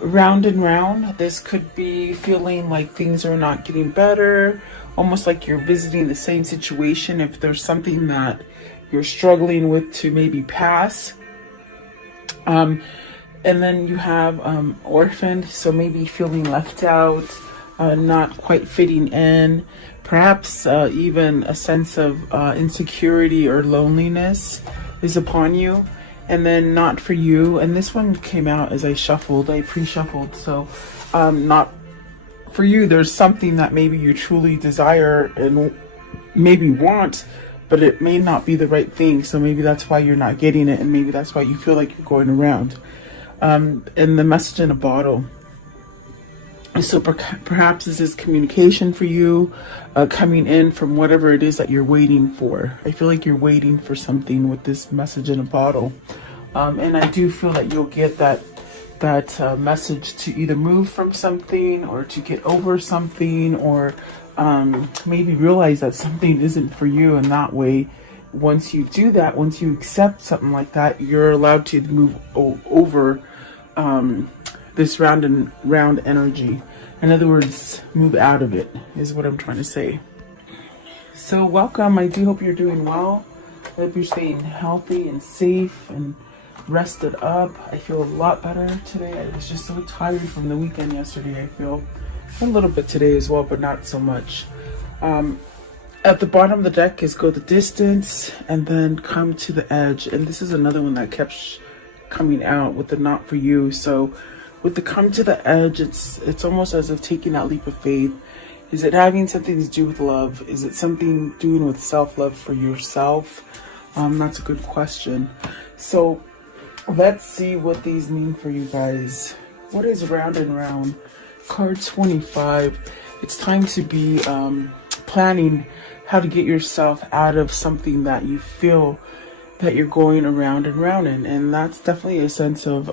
round and round. This could be feeling like things are not getting better, almost like you're visiting the same situation. If there's something that you're struggling with to maybe pass. And then you have orphaned, so maybe feeling left out, not quite fitting in, perhaps even a sense of insecurity or loneliness is upon you. And then not for you. And this one came out as I pre-shuffled. So not for you. There's something that maybe you truly desire and maybe want, but it may not be the right thing. So maybe that's why you're not getting it. And maybe that's why you feel like you're going around. And the message in a bottle. So perhaps this is communication for you, coming in from whatever it is that you're waiting for. I feel like you're waiting for something with this message in a bottle. And I do feel that you'll get that message to either move from something or to get over something, or maybe realize that something isn't for you. And that way, once you do that, once you accept something like that, you're allowed to move over this round and round energy. In other words, move out of it is what I'm trying to say. So welcome. I do hope you're doing well. I hope you're staying healthy and safe and rested up. I feel a lot better today. I was just so tired from the weekend yesterday. I feel a little bit today as well, but not so much. At the bottom of the deck is go the distance and then come to the edge. And this is another one that kept coming out with the not for you. So with the come to the edge, it's almost as if taking that leap of faith. Is it having something to do with love? Is it something doing with self-love for yourself? That's a good question. So let's see what these mean for you guys. What is round and round? Card 25. It's time to be planning how to get yourself out of something that you feel that you're going around and round in. And that's definitely a sense of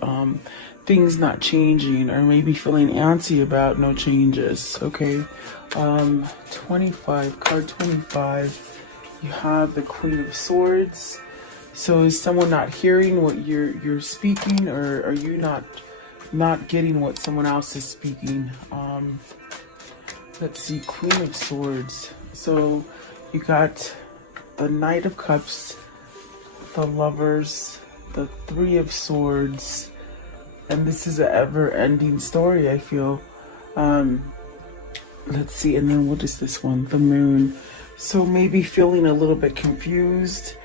things not changing, or maybe feeling antsy about no changes. Okay. 25, card 25. You have the Queen of Swords. So is someone not hearing what you're speaking, or are you not getting what someone else is speaking? Let's see, Queen of Swords. So you got the Knight of Cups, the Lovers, the Three of Swords, and this is an ever-ending story, I feel. Let's see, and then what is this one? The Moon. So maybe feeling a little bit confused,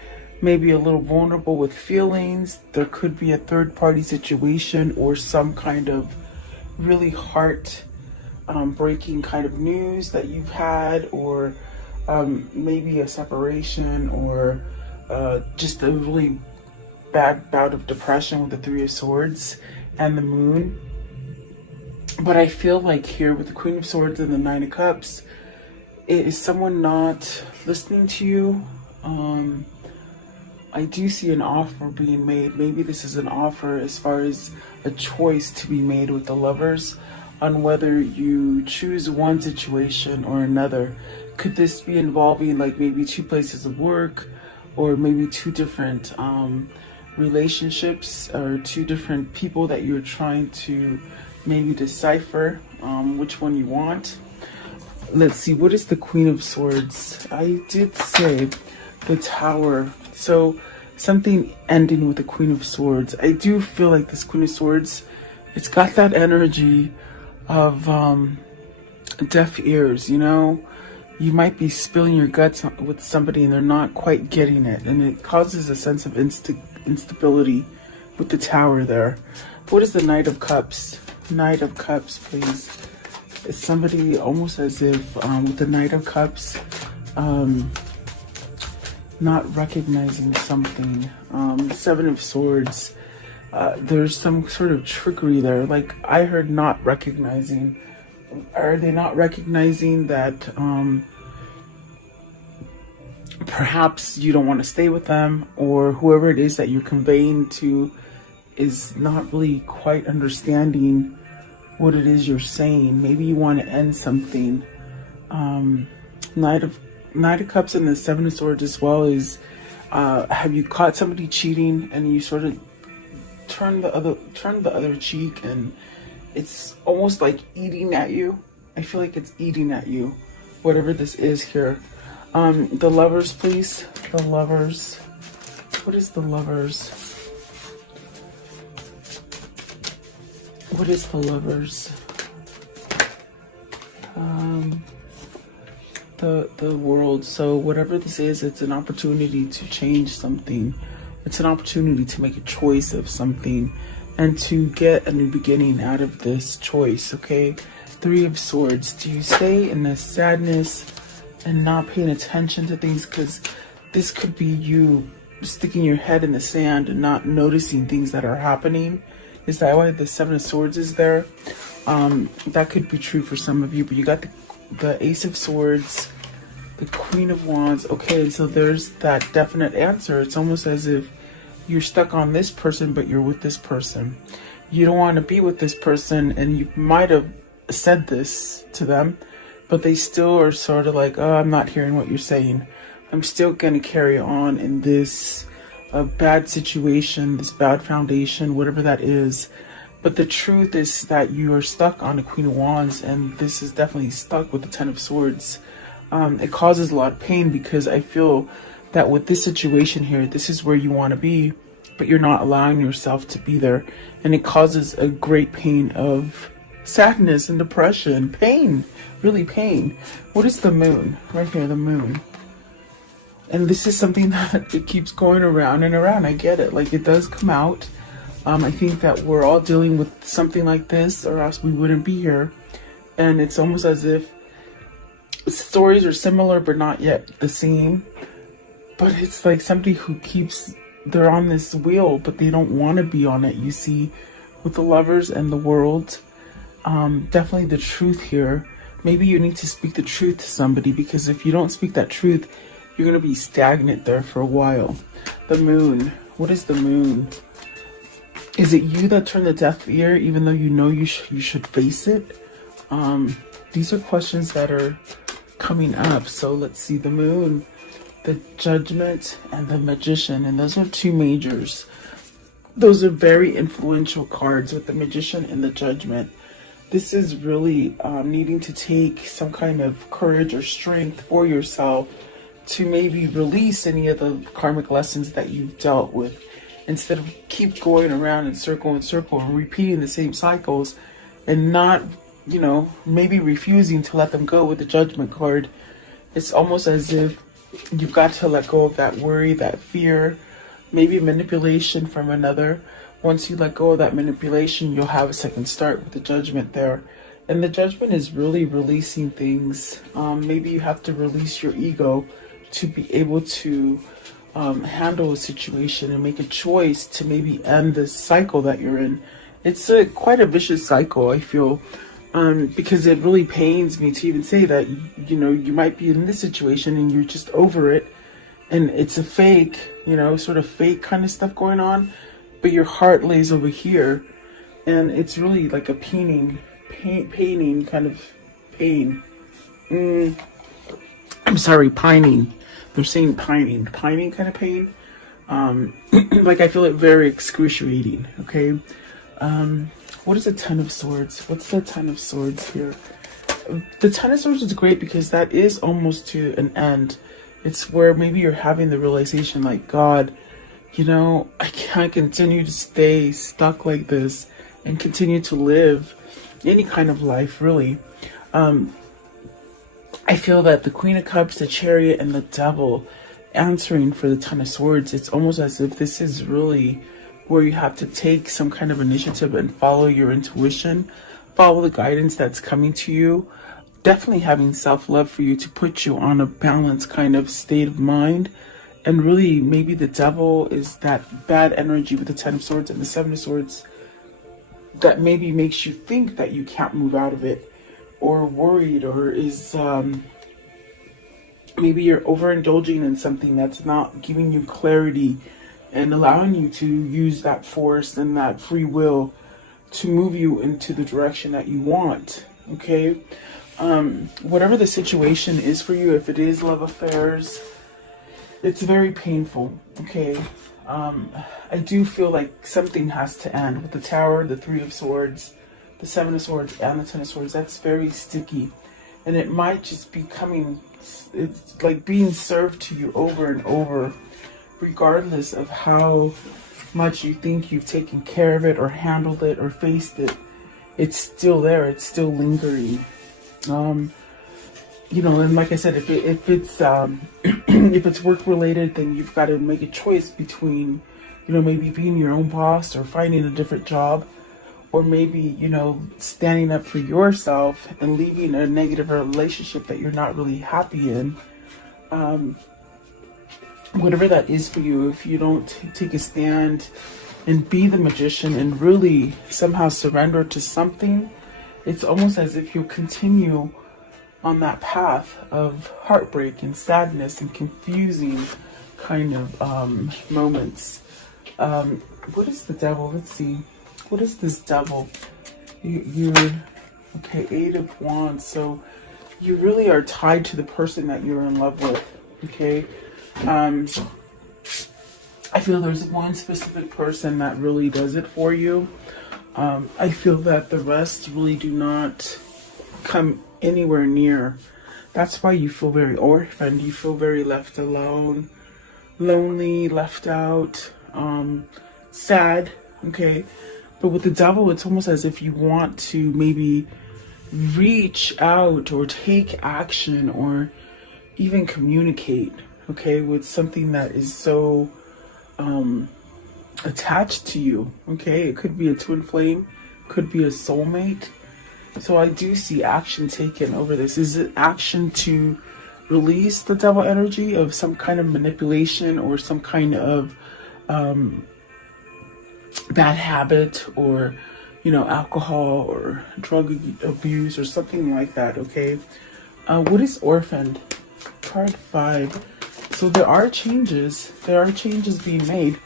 maybe a little vulnerable with feelings. There could be a third-party situation or some kind of really heart breaking kind of news that you've had, or maybe a separation, or just a really bad bout of depression with the Three of Swords and the Moon. But I feel like here with the Queen of Swords and the Nine of Cups, is someone not listening to you? I do see an offer being made. Maybe this is an offer as far as a choice to be made with the Lovers on whether you choose one situation or another. Could this be involving like maybe two places of work, or maybe two different relationships, or two different people that you're trying to maybe decipher which one you want? Let's see, what is the Queen of Swords? I did say the Tower. So something ending with the Queen of Swords. I do feel like this Queen of Swords, it's got that energy of deaf ears, you know? You might be spilling your guts with somebody and they're not quite getting it. And it causes a sense of instability with the Tower there. What is the Knight of Cups? Knight of Cups, please. It's somebody almost as if with the Knight of Cups, not recognizing something. Seven of Swords. There's some sort of trickery there. Like I heard not recognizing. Are they not recognizing that perhaps you don't want to stay with them, or whoever it is that you're conveying to is not really quite understanding what it is you're saying? Maybe you want to end something. Knight of Cups and the Seven of Swords as well is, have you caught somebody cheating and you sort of turn the other cheek, and It's almost like eating at you. I feel like it's eating at you, whatever this is here. The Lovers, please. The Lovers. What is the Lovers? What is the Lovers? The World. So whatever this is, it's an opportunity to change something. It's an opportunity to make a choice of something and to get a new beginning out of this choice, okay? Three of Swords. Do you stay in the sadness and not paying attention to things? Because this could be you sticking your head in the sand and not noticing things that are happening. Is that why the Seven of Swords is there? That could be true for some of you, but you got the Ace of Swords, the Queen of Wands. Okay, and so there's that definite answer. It's almost as if you're stuck on this person, but you're with this person. You don't want to be with this person, and you might have said this to them, but they still are sort of like, oh, I'm not hearing what you're saying. I'm still going to carry on in this bad situation, this bad foundation, whatever that is. But the truth is that you are stuck on the Queen of Wands, and this is definitely stuck with the Ten of Swords. It causes a lot of pain because I feel that with this situation here, this is where you want to be, but you're not allowing yourself to be there. And it causes a great pain of sadness and depression, pain, really pain. What is the Moon? Right here, the Moon. And this is something that it keeps going around and around. I get it. Like, it does come out. I think that we're all dealing with something like this, or else we wouldn't be here. And it's almost as if stories are similar, but not yet the same. But it's like somebody who keeps, they're on this wheel, but they don't want to be on it. You see, with the Lovers and the World, definitely the truth here. Maybe you need to speak the truth to somebody, because if you don't speak that truth, you're going to be stagnant there for a while. The Moon. What is the Moon? Is it you that turned the deaf ear, even though you know you should face it? These are questions that are coming up. So let's see. The Moon, the Judgment, and the Magician. And those are two majors. Those are very influential cards with the Magician and the Judgment. This is really needing to take some kind of courage or strength for yourself to maybe release any of the karmic lessons that you've dealt with, instead of keep going around in circle and repeating the same cycles and not, you know, maybe refusing to let them go with the Judgment card. It's almost as if you've got to let go of that worry, that fear, maybe manipulation from another. Once you let go of that manipulation, you'll have a second start with the Judgment there. And the Judgment is really releasing things. Maybe you have to release your ego to be able to handle a situation and make a choice to maybe end this cycle that you're in. It's quite a vicious cycle, I feel, because it really pains me to even say that, you know, you might be in this situation and you're just over it, and it's a fake, you know, sort of fake kind of stuff going on, but your heart lays over here, and it's really like a paining kind of pain. I'm sorry, pining. They're saying pining kind of pain. Like, I feel it very excruciating. Okay. What is the Ten of Swords? What's the Ten of Swords here? The Ten of Swords is great because that is almost to an end. It's where maybe you're having the realization, like, God, you know, I can't continue to stay stuck like this and continue to live any kind of life, really. I feel that the Queen of Cups, the Chariot, and the Devil answering for the Ten of Swords, it's almost as if this is really where you have to take some kind of initiative and follow your intuition, follow the guidance that's coming to you. Definitely having self-love for you to put you on a balanced kind of state of mind. And really, maybe the Devil is that bad energy with the Ten of Swords and the Seven of Swords that maybe makes you think that you can't move out of it, or worried, or is maybe you're overindulging in something that's not giving you clarity and allowing you to use that force and that free will to move you into the direction that you want. Okay. Whatever the situation is for you, if it is love affairs, it's very painful. Okay. I do feel like something has to end with the Tower, the Three of Swords, the Seven of Swords and the Ten of Swords, that's very sticky. And it might just be it's like being served to you over and over, regardless of how much you think you've taken care of it or handled it or faced it. It's still there. It's still lingering. You know, and like I said, if it's if it's work related, then you've got to make a choice between, you know, maybe being your own boss or finding a different job, or maybe, you know, standing up for yourself and leaving a negative relationship that you're not really happy in. Whatever that is for you, if you don't take a stand and be the magician and really somehow surrender to something, it's almost as if you continue on that path of heartbreak and sadness and confusing kind of moments. What is the Devil? Let's see. What is this Devil? You're okay, Eight of Wands. So you really are tied to the person that you're in love with. Okay. I feel there's one specific person that really does it for you. I feel that the rest really do not come anywhere near. That's why you feel very orphaned. You feel very left alone, lonely, left out, sad. Okay. But with the Devil, it's almost as if you want to maybe reach out or take action or even communicate, okay, with something that is so attached to you, okay? It could be a twin flame, could be a soulmate. So I do see action taken over this. Is it action to release the Devil energy of some kind of manipulation or some kind of bad habit, or, you know, alcohol or drug abuse or something like that, okay? What is Orphaned? Card 5. So there are changes. There are changes being made.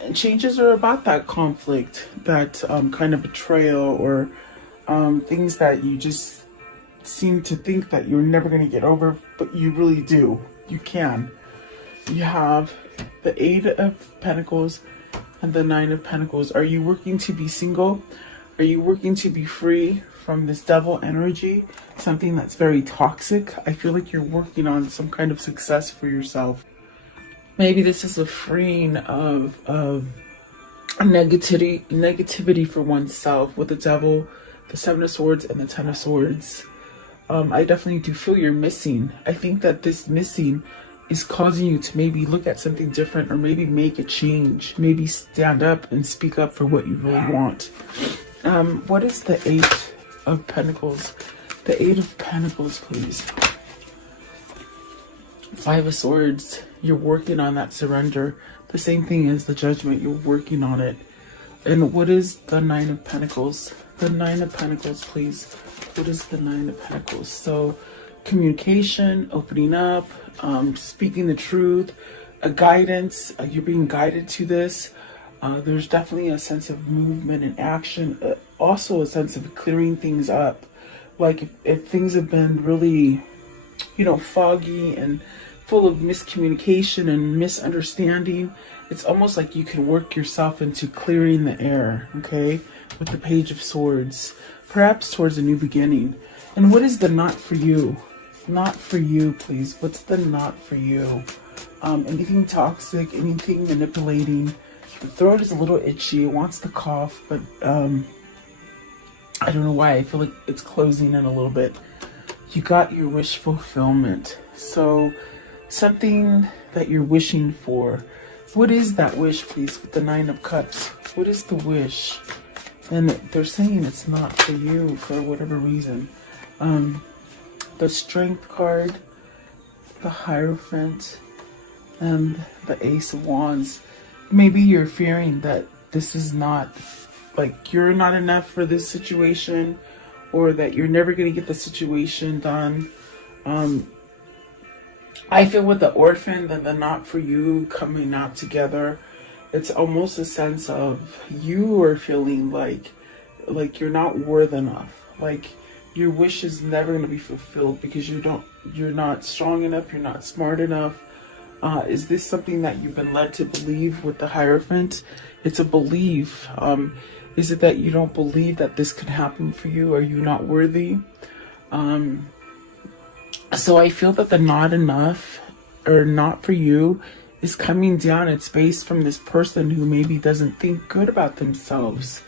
And changes are about that conflict, that kind of betrayal, or things that you just seem to think that you're never going to get over, but you really do. You can. You have the Eight of Pentacles and the Nine of Pentacles. Are you working to be single? Are you working to be free from this Devil energy? Something that's very toxic. I feel like you're working on some kind of success for yourself. Maybe this is a freeing of negativity for oneself with the Devil, the Seven of Swords, and the Ten of Swords. I definitely do feel you're missing. I think that this missing is causing you to maybe look at something different, or maybe make a change, maybe stand up and speak up for what you really want. What is the Eight of Pentacles? The Eight of Pentacles, please. Five of Swords. You're working on that surrender. The same thing as the Judgment. You're working on it. And what is the Nine of Pentacles? The Nine of Pentacles, please. What is the Nine of Pentacles? So communication, opening up, speaking the truth, a guidance. You're being guided to this. There's definitely a sense of movement and action. Also a sense of clearing things up. Like if things have been really, you know, foggy and full of miscommunication and misunderstanding, it's almost like you can work yourself into clearing the air, okay? With the Page of Swords, perhaps towards a new beginning. And what is the not for you? Not for you, please. What's the not for you? Anything toxic, anything manipulating. The throat is a little itchy. It wants to cough, but I don't know why. I feel like it's closing in a little bit. You got your wish fulfillment. So something that you're wishing for. What is that wish, please, with the Nine of Cups? What is the wish? And they're saying it's not for you for whatever reason. The Strength card, the Hierophant, and the Ace of Wands. Maybe you're fearing that this is not, like, you're not enough for this situation, or that you're never going to get the situation done. I feel with the Orphan and the not for you coming out together, it's almost a sense of you are feeling like you're not worth enough. Like your wish is never going to be fulfilled because you're not strong enough, you're not smart enough. Is this something that you've been led to believe with the Hierophant? It's a belief. Is it that you don't believe that this could happen for you? Are you not worthy? So I feel that the not enough or not for you is coming down. It's based from this person who maybe doesn't think good about themselves.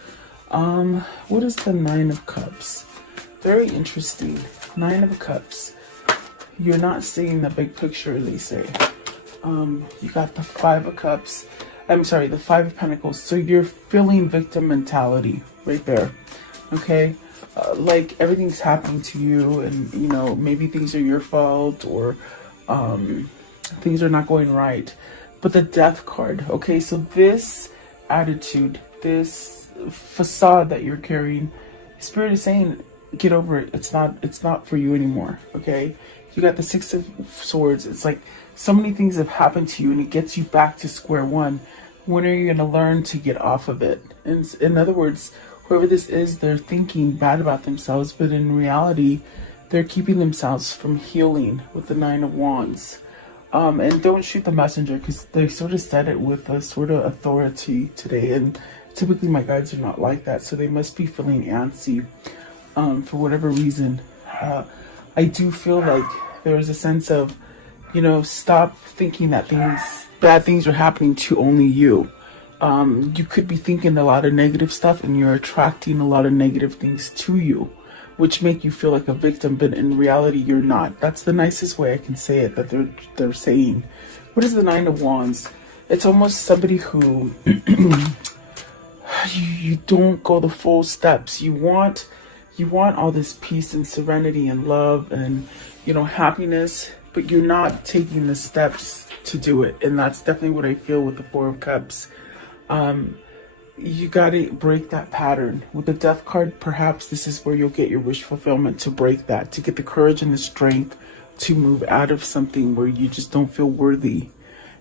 What is the Nine of Cups? Very interesting. Nine of Cups. You're not seeing the big picture, they say. You got the Five of Cups. I'm sorry, the Five of Pentacles. So you're feeling victim mentality right there. Okay? Like everything's happening to you, and you know, maybe things are your fault, or things are not going right. But the Death card. Okay, so this attitude, this facade that you're carrying, Spirit is saying, get over it. It's not for you anymore. Okay? You got the Six of Swords. It's like so many things have happened to you, and it gets you back to square one. When are you going to learn to get off of it? And in other words, whoever this is, they're thinking bad about themselves, but in reality, they're keeping themselves from healing with the Nine of Wands. And don't shoot the messenger, because they sort of said it with a sort of authority today. And typically my guides are not like that, so they must be feeling antsy for whatever reason. I do feel like there is a sense of, you know, stop thinking that bad things are happening to only you. You could be thinking a lot of negative stuff, and you're attracting a lot of negative things to you, which make you feel like a victim, but in reality you're not. That's the nicest way I can say it, that they're saying. What is the Nine of Wands? It's almost somebody who you don't go the full steps. You want all this peace and serenity and love and, you know, happiness, but you're not taking the steps to do it. And that's definitely what I feel with the Four of Cups. You gotta break that pattern. With the Death card, perhaps this is where you'll get your wish fulfillment, to break that, to get the courage and the strength to move out of something where you just don't feel worthy.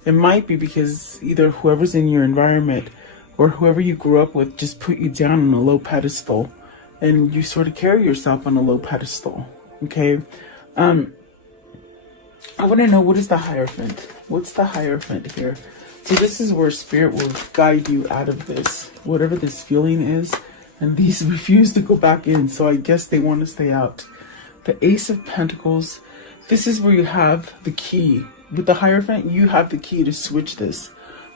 It might be because either whoever's in your environment or whoever you grew up with just put you down on a low pedestal, and you sort of carry yourself on a low pedestal. Okay? I want to know, what is the Hierophant? What's the Hierophant here? See, this is where Spirit will guide you out of this, whatever this feeling is. And these refuse to go back in, so I guess they want to stay out. The Ace of Pentacles. This is where you have the key. With the Hierophant, you have the key to switch this.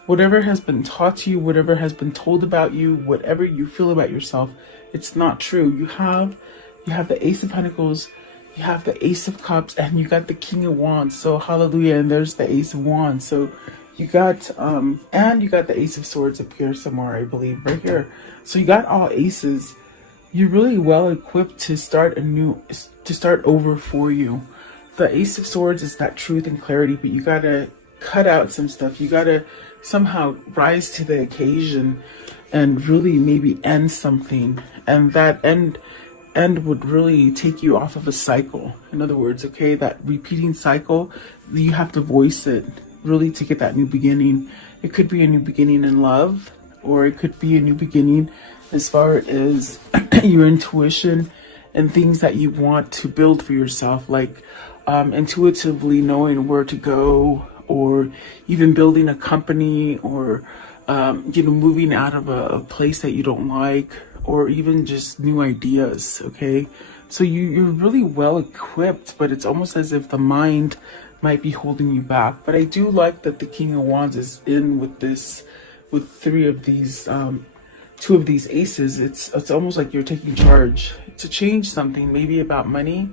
Whatever has been taught to you, whatever has been told about you, whatever you feel about yourself, it's not true. You have the Ace of Pentacles, you have the Ace of Cups, and you got the King of Wands. So hallelujah, and there's the Ace of Wands. So you got and you got the Ace of Swords up here somewhere, I believe, right here. So you got all aces. You're really well equipped to start over for you. The Ace of Swords is that truth and clarity, but you gotta cut out some stuff. You gotta somehow rise to the occasion and really maybe end something, and that end would really take you off of a cycle. In other words, okay, that repeating cycle, you have to voice it really to get that new beginning. It could be a new beginning in love, or it could be a new beginning as far as your intuition and things that you want to build for yourself, like intuitively knowing where to go, or even building a company, or you know, moving out of a place that you don't like, or even just new ideas. Okay, so you're really well equipped, but it's almost as if the mind might be holding you back. But I do like that the King of Wands is in with this, with three of these, two of these aces. It's almost like you're taking charge to change something, maybe about money,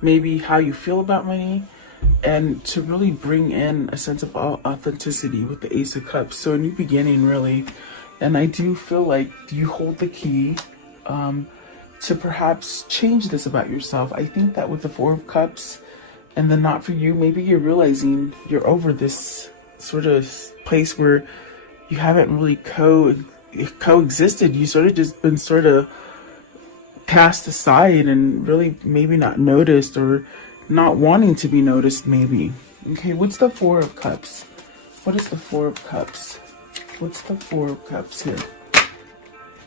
maybe how you feel about money, and to really bring in a sense of authenticity with the Ace of Cups. So a new beginning, really. And I do feel like you hold the key to perhaps change this about yourself. I think that with the Four of Cups and the not for you, maybe you're realizing you're over this sort of place where you haven't really coexisted. You sort of just been sort of cast aside and really maybe not noticed, or not wanting to be noticed maybe. Okay, what's the Four of Cups? What is the Four of Cups? What's the Four of Cups here?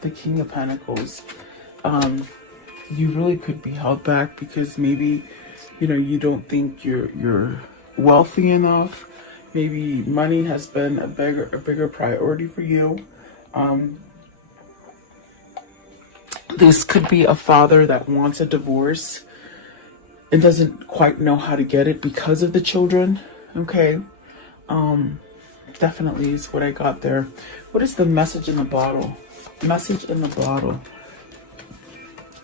The King of Pentacles. You really could be held back because maybe, you know, you don't think you're wealthy enough. Maybe money has been a bigger priority for you. This could be a father that wants a divorce and doesn't quite know how to get it because of the children. Okay. Definitely is what I got there. What is the message in the bottle? Message in the bottle.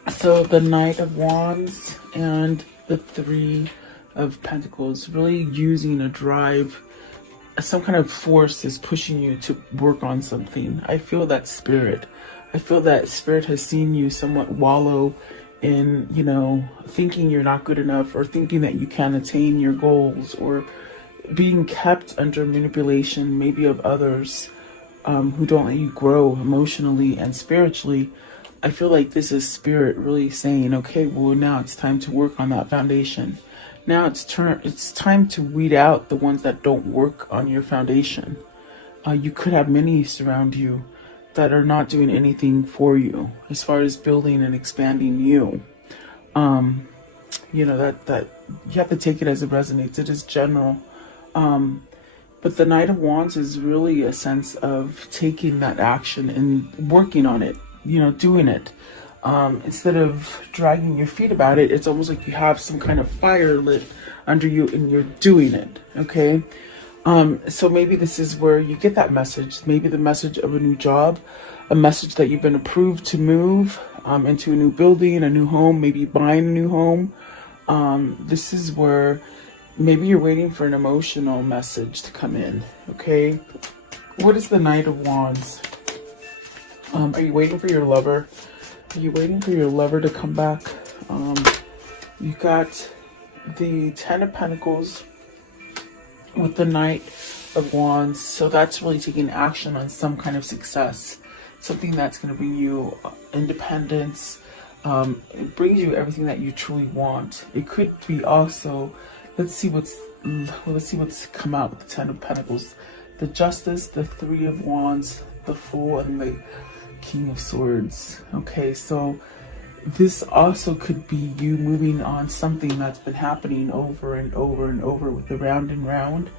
So the Knight of Wands and the Three of Pentacles, really using a drive, some kind of force is pushing you to work on something. I feel that spirit. I feel that spirit has seen you somewhat wallow in, you know, thinking you're not good enough, or thinking that you can't attain your goals, or being kept under manipulation, maybe of others who don't let you grow emotionally and spiritually. I feel like this is spirit really saying, okay, well, now it's time to work on that foundation. Now it's time to weed out the ones that don't work on your foundation. You could have many surround you that are not doing anything for you as far as building and expanding you. You know, that you have to take it as it resonates. It is general. But the Knight of Wands is really a sense of taking that action and working on it, you know, doing it. Instead of dragging your feet about it, it's almost like you have some kind of fire lit under you and you're doing it, okay? So maybe this is where you get that message, maybe the message of a new job, a message that you've been approved to move into a new building, a new home, maybe buying a new home. This is where maybe you're waiting for an emotional message to come in, okay? What is the Knight of Wands? Are you waiting for your lover? Are you waiting for your lover to come back? You got the Ten of Pentacles with the Knight of Wands. So that's really taking action on some kind of success. Something that's going to bring you independence. It brings you everything that you truly want. It could be also, let's see what's come out with the Ten of Pentacles. The Justice, the Three of Wands, the Fool, and the King of Swords. Okay, so this also could be you moving on something that's been happening over and over and over with the round and round,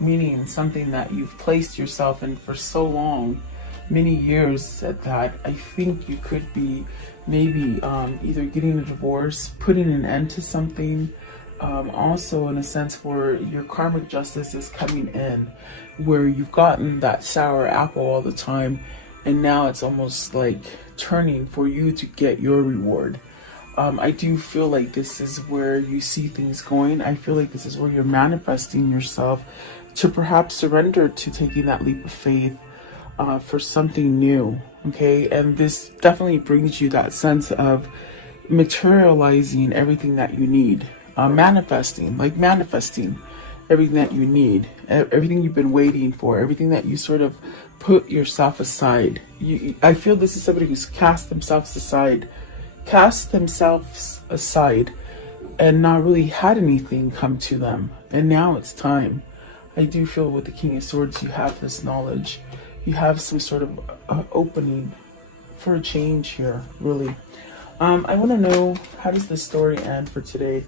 meaning something that you've placed yourself in for so long, many years at that. I think you could be maybe either getting a divorce, putting an end to something, also in a sense where your karmic justice is coming in, where you've gotten that sour apple all the time, and now it's almost like turning for you to get your reward. I do feel like this is where you see things going. I feel like this is where you're manifesting yourself to perhaps surrender to taking that leap of faith for something new, okay? And this definitely brings you that sense of materializing everything that you need. Manifesting everything that you need, everything you've been waiting for, everything that you sort of put yourself aside. I feel this is somebody who's cast themselves aside and not really had anything come to them, and now it's time. I do feel with the King of Swords you have this knowledge, you have some sort of opening for a change here, really. I want to know, how does the story end for today?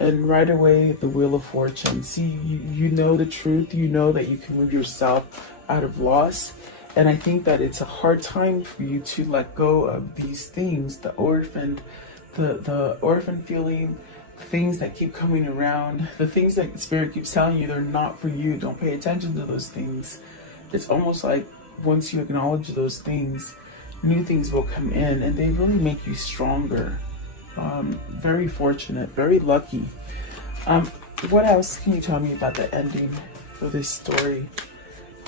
And right away, the Wheel of Fortune. See, you know the truth. You know that you can move yourself out of loss. And I think that it's a hard time for you to let go of these things, the orphan feeling, things that keep coming around, the things that Spirit keeps telling you they're not for you. Don't pay attention to those things. It's almost like once you acknowledge those things, new things will come in and they really make you stronger. Very fortunate, very lucky. What else can you tell me about the ending for this story?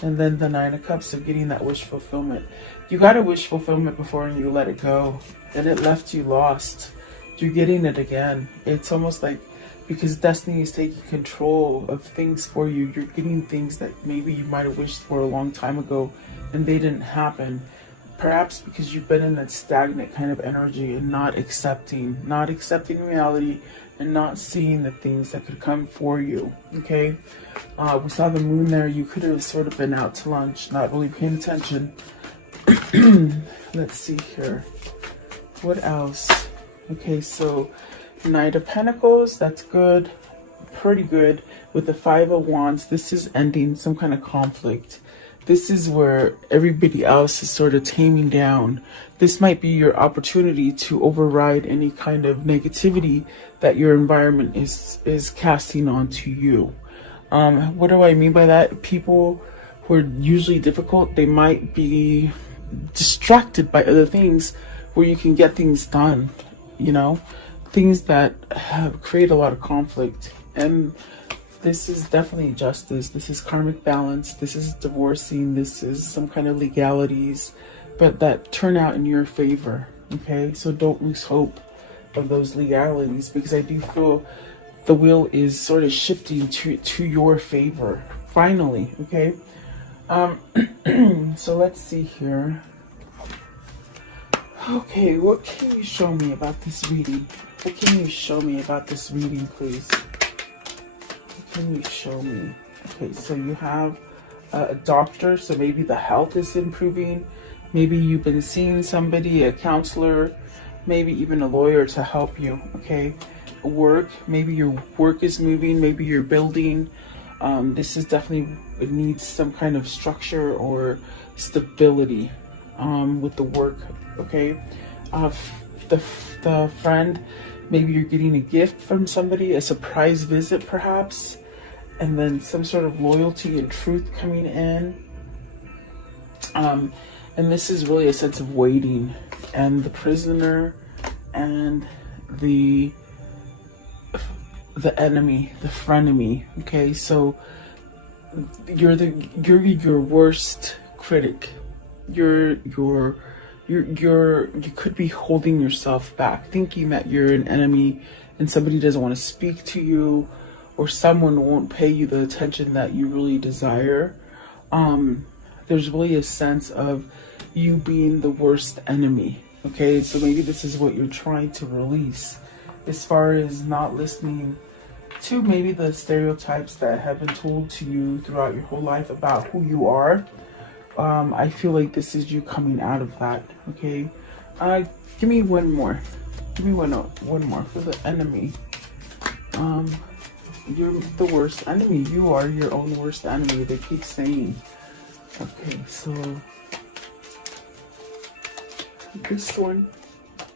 And then the Nine of Cups, so getting that wish fulfillment. You got a wish fulfillment before and you let it go. And it left you lost. You're getting it again. It's almost like, because destiny is taking control of things for you, you're getting things that maybe you might have wished for a long time ago and they didn't happen. Perhaps because you've been in that stagnant kind of energy and not accepting reality and not seeing the things that could come for you, okay? We saw the moon there. You could have sort of been out to lunch, not really paying attention. Let's see here. What else? Okay, so Knight of Pentacles, that's good. pretty good with the Five of Wands. This is ending some kind of conflict. This is where everybody else is sort of taming down. This might be your opportunity to override any kind of negativity that your environment is casting onto you. What do I mean by that? People who are usually difficult, they might be distracted by other things where you can get things done, you know, things that create a lot of conflict. And this is definitely justice. This is karmic balance. This is divorcing. This is some kind of legalities, but that turn out in your favor. Okay, so don't lose hope of those legalities, because I do feel the wheel is sort of shifting to your favor finally. Okay, so let's see here. Okay, what can you show me about this reading? What can you show me about this reading, please? What can you show me? Okay, so you have a doctor, so maybe the health is improving. Maybe you've been seeing somebody, a counselor, maybe even a lawyer to help you. Okay, work, maybe your work is moving, maybe you're building. This is definitely, it needs some kind of structure or stability with the work. Okay, the friend, maybe you're getting a gift from somebody, a surprise visit perhaps, and then some sort of loyalty and truth coming in. And this is really a sense of waiting, and the prisoner and the enemy, the frenemy. Okay, so you're your worst critic. You could be holding yourself back, thinking that you're an enemy and somebody doesn't want to speak to you, or someone won't pay you the attention that you really desire. There's really a sense of you being the worst enemy. Okay, so maybe this is what you're trying to release, as far as not listening to maybe the stereotypes that have been told to you throughout your whole life about who you are. I feel like this is you coming out of that. Okay, give me one more. Give me one more for the enemy. You're the worst enemy. You are your own worst enemy. They keep saying. Okay, so this one.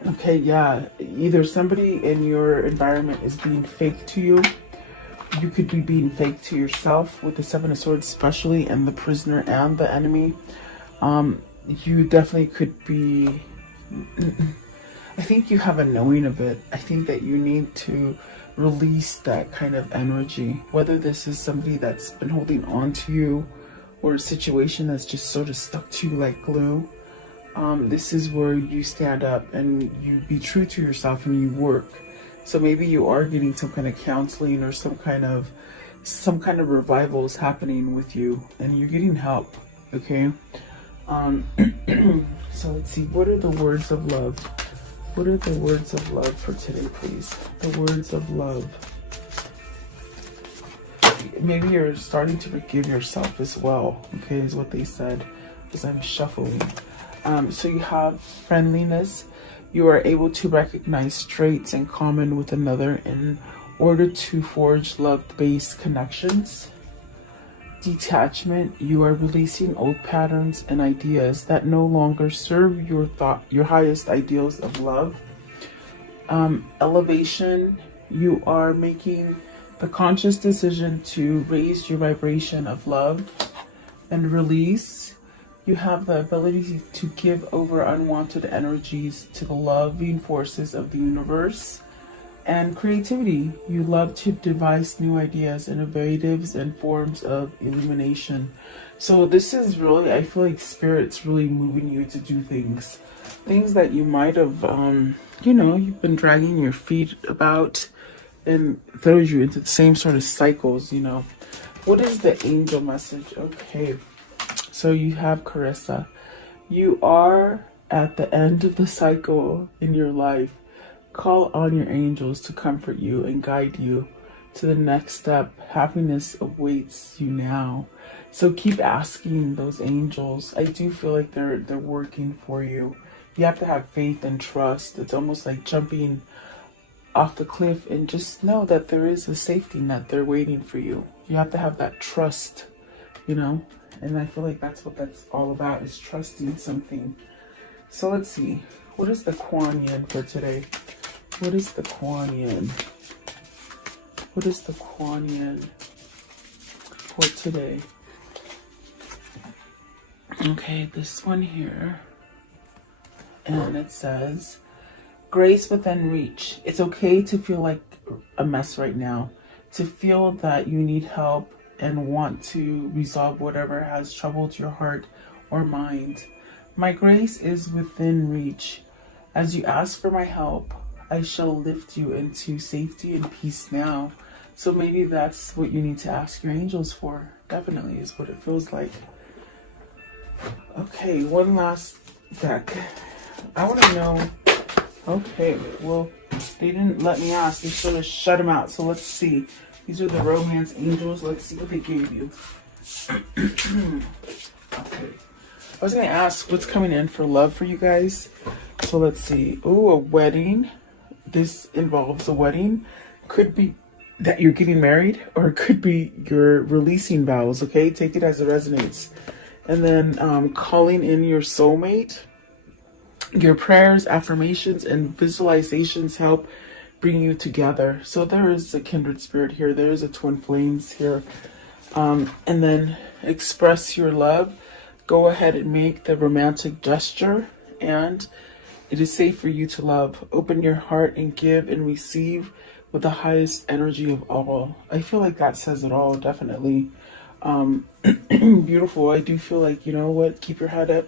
Okay, yeah. Either somebody in your environment is being fake to you. You could be being fake to yourself with the Seven of Swords especially, and the prisoner and the enemy. You definitely could be... I think you have a knowing of it. I think that you need to release that kind of energy. Whether this is somebody that's been holding on to you, or a situation that's just sort of stuck to you like glue. This is where you stand up and you be true to yourself and you work. So maybe you are getting some kind of counseling, or some kind of revival is happening with you, and you're getting help. Okay. So let's see. What are the words of love? What are the words of love for today, please? The words of love. Maybe you're starting to forgive yourself as well. Okay, is what they said as I'm shuffling. So you have friendliness. You are able to recognize traits in common with another in order to forge love-based connections. Detachment. You are releasing old patterns and ideas that no longer serve your highest ideals of love. Elevation. You are making the conscious decision to raise your vibration of love. And release. You have the ability to give over unwanted energies to the loving forces of the universe. And creativity. You love to devise new ideas, innovatives, and forms of illumination. So this is really, I feel like Spirit's really moving you to do things. Things that you might have, you've been dragging your feet about, and throws you into the same sort of cycles, What is the angel message? Okay. So you have Carissa. You are at the end of the cycle in your life. Call on your angels to comfort you and guide you to the next step. Happiness awaits you now. So keep asking those angels. I do feel like they're working for you. You have to have faith and trust. It's almost like jumping off the cliff, and just know that there is a safety net there waiting for you. You have to have that trust, you know, and I feel like that's what that's all about, is trusting something. So let's see, what is the Kuan Yin for today? What is the Kuan Yin? What is the Kuan Yin for today? Okay, this one here, and it says, grace within reach. It's okay to feel like a mess right now, to feel that you need help and want to resolve whatever has troubled your heart or mind. My grace is within reach. As you ask for my help, I shall lift you into safety and peace now. So maybe that's what you need to ask your angels for. Definitely is what it feels like. Okay, one last deck. I want to know. Okay, well, they didn't let me ask. They sort of shut them out. So let's see. These are the romance angels. Let's see what they gave you. Okay. I was going to ask what's coming in for love for you guys. So let's see. Oh, a wedding. This involves a wedding. Could be that you're getting married, or it could be you're releasing vows. Okay, take it as it resonates. And then calling in your soulmate. Your prayers, affirmations, and visualizations help bring you together. So there is a kindred spirit here. There is a twin flames here. And then express your love. Go ahead and make the romantic gesture. And it is safe for you to love. Open your heart and give and receive with the highest energy of all. I feel like that says it all, definitely. Beautiful. I do feel like, you know what, keep your head up.